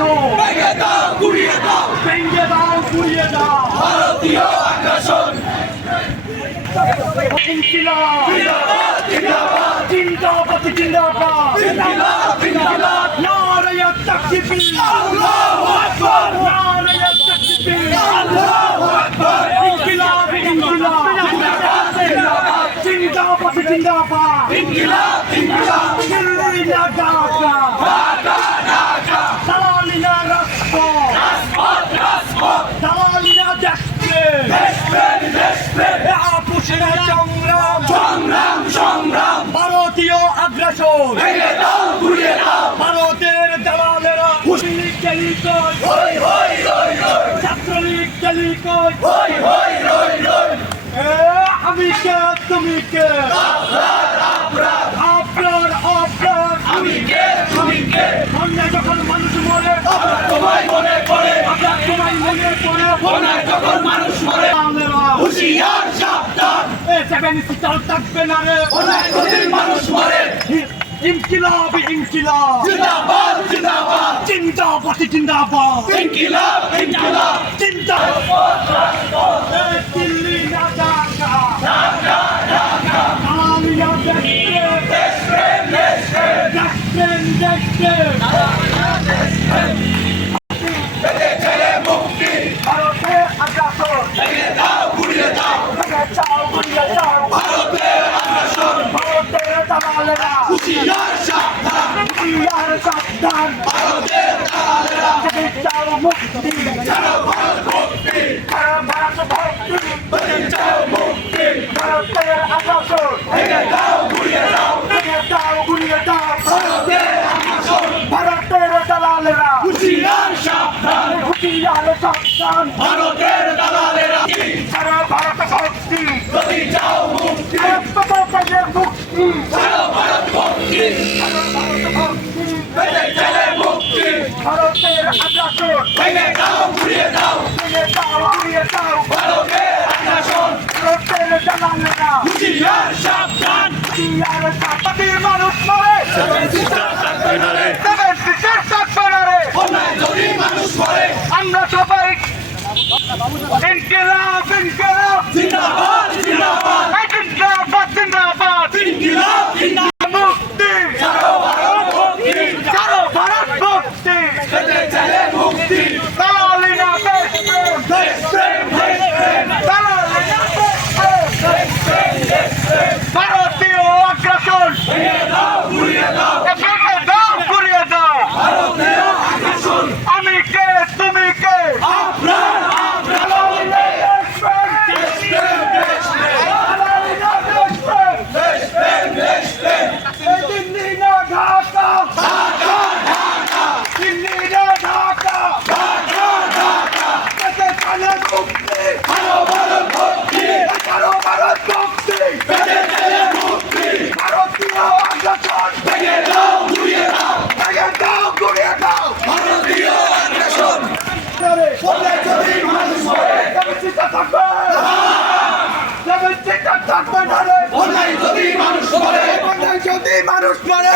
আগ্রাসন ভেঙে দাও। গুড়িয়ে দাও ভেঙে দাও গুড়িয়ে দাও। ভারতীয় আগ্রাসন ইনকিলাব জিন্দাবাদ জিন্দাবাদ। জিন্দাবাদ জিন্দাবাদ ইনকিলাব ইনকিলাব নারায় তাকবীর আল্লাহু আকবার নারায় তাকবীর আল্লাহু আকবার ইনকিলাব ইনকিলাব। জিন্দাবাদ জিন্দাবাদ জিন্দাবাদ ইনকিলাব ইনকিলাব দিল্লি না ঢাকা ঢাকা ঢাকা দালালি না রাজপথ রাজপথ রাজপথ দালালি দেশপ্রেম দেশপ্রেম আপুষের সংগ্রাম সংগ্রাম ভারতীয় আগ্রাসন ভারতের দালালেরা হুশিয়ারি টেলিকট হই হই রই রই ছাত্রলীগ টেলিকট হই আমি কে তুমি কে আপনার আপনার আমি কে তুমি কে যখন মানুষ মরে আমরা তোমায় মনে পড়ে আপনার তোমায় মনে পড়ে কোনায় যখন মানুষ মরে বাংলারা হুশিয়ার সেভেন সিটার থাকবে না রে। কোনায় যদি মানুষ মরে। ইনকিলাব ইনকিলাব। জিন্দাবাদ জিন্দাবাদ। জিন্দাবাদ জিন্দাবাদ। ইনকিলাব ইনকিলাব। জিন্দাবাদ। দিল্লি না ঢাকা আমি না দেখতে দেশপ্রেম দেশপ্রেম ভারতের দালালেরা ভেঙে চাও মুক্তি ছাড়ো ভারত মুক্তি সারা ভারত ভক্তি পেতে চাও মুক্তি ভারতের আগ্রাসন ভেঙে দাও গুড়িয়ে দাও ভেঙে চাও গুড়িয়ে চাও ভারতের আগ্রাসন ভারতের দালালেরা হুশিয়ার সাবধান হুশিয়ার সাবধান ভারতের দালালেরা সারা ভারত ভক্তি যদি চাও মুক্তি ভারতের মুক্তি ছাড়ো ভারত মুক্তি সারা ভারত ভক্তি পেতে ছেলে মুক্তি আগ্রাসন ভেঙে দাও গুড়িয়ে দাও। ভেঙে চাও গুড়িয়ে চাও ভারতের আগ্রাসন। ভারতের দালালেরা হুশিয়ার সাবধান। হুশিয়ার সাবধান মানুষ মরে সেভেন সিস্টার থাকবে না রে সেভেন সিস্টার থাকবে না রে কোনায় যদি মানুষ মরে আমরা সবাই ইনকিলাব ইনকিলাব। জিন্দাবাদ জিন্দাবাদ জিন্দাবাদ ইনকিলাব ইনকিলাব মুক্তি ছাড়ো ভারত মুক্তি ছাড়ো ভারত মুক্তি পেতে ছেলে মুক্তি দালালিনা দেশপ্রেম দেশপ্রেম দেশপ্রেম দালালিনা দেশপ্রেম দেশপ্রেম দেশপ্রেম ভারতীয় আগ্রাসন ভেঙে দাও গুড়িয়ে দাও ভেঙে দাও ঘুরিয়ে দাও ভারতীয় আগ্রাসন আমি কে তুমি কে আপনার আপনার দেশপ্রেম দেশপ্রেম দেশপ্রেম দালালিনা দেশপ্রেম দেশপ্রেম দেশপ্রেম এই দিল্লি না ঢাকা ঢাকা ঢাকা দিল্লি না ঢাকা ঢাকা ঢাকা পেতে চলে মুক্তি ছাড়ো ভারত মুক্তি ছাড়ো ভারত মুক্তি পেতে ছেলে মুক্তি ভারতীয় আগ্রাসন ভেঙে দাও গুড়িয়ে দাও ভেঙে দাও ঘুরিয়ে দাও ভারতীয় আগ্রাসন করে কোনায় যদি মানুষ মরে তবে চিন্তা থাকবে তবে চিন্তা থাকবে না রে কোনায় যদি মানুষ মরে